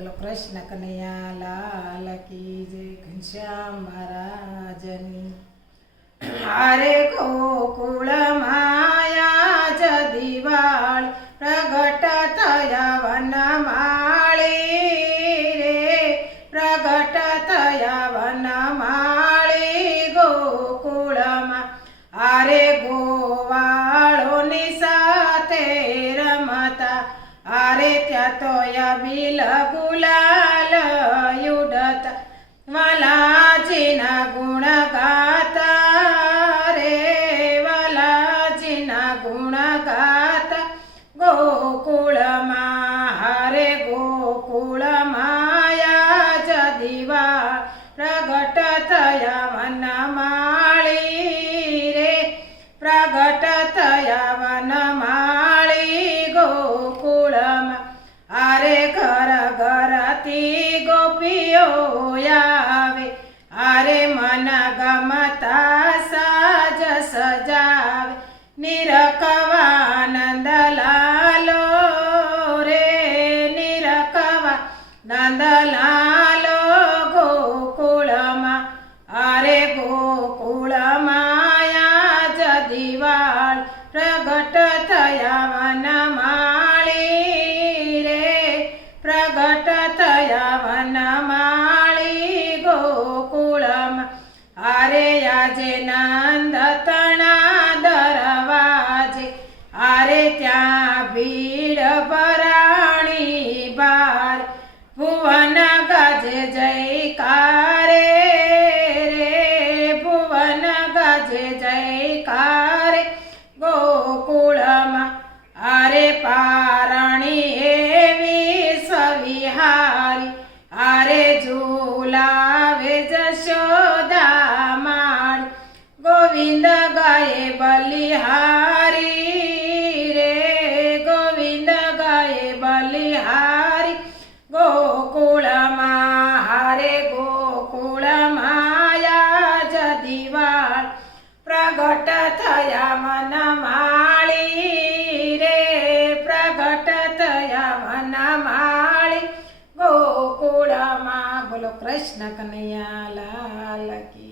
બોલો, કૃષ્ણ કનૈયા, લાલ કી જય, ઘનશ્યામ મહારાજની. હારે ગોકુળ માયા જ દિવાળ, પ્રગટ થયા વનમાળી રે. પ્રગટ થયા વનમાળી આરે ત્યાં તો અબીલ ગુલાલ યુડતા વાલાજીના ગુણ ગાતા રે, વાલાજીના ગુણ ગાતા ગોકુળમાં હરે ગોકુળ માયા જ દિવા પ્રગટ થયા વનમાળી ગમતા સાજ સજાવે. નિરખવાનંદ લાલો રે નિરખવા નંદલાલો ગોકુળમાં. અરે ગોકુળમાં માયા જ દિવાળ આરે આજે નંદ તણા દરવાજે, આરે ત્યાં ભીડ ભરાણી બાર, ભુવન ગજ જયકારે રે, ભુવન ગજ જયકારે ગોકુળમાં, આરે પારણી એવી સવિહારી, આરે ઝુલાવે ગોવિંદ ગાય બલિહારી રે ગોવિંદ ગાય બલિહારી ગોકુળમાં હારે ગોકુળ માયા જ દિવાળ પ્રગટ થયા મન માળી રે પ્રગટ થયા મન માળી ગોકુળમાં બોલો કૃષ્ણ કનૈયા લાલ કી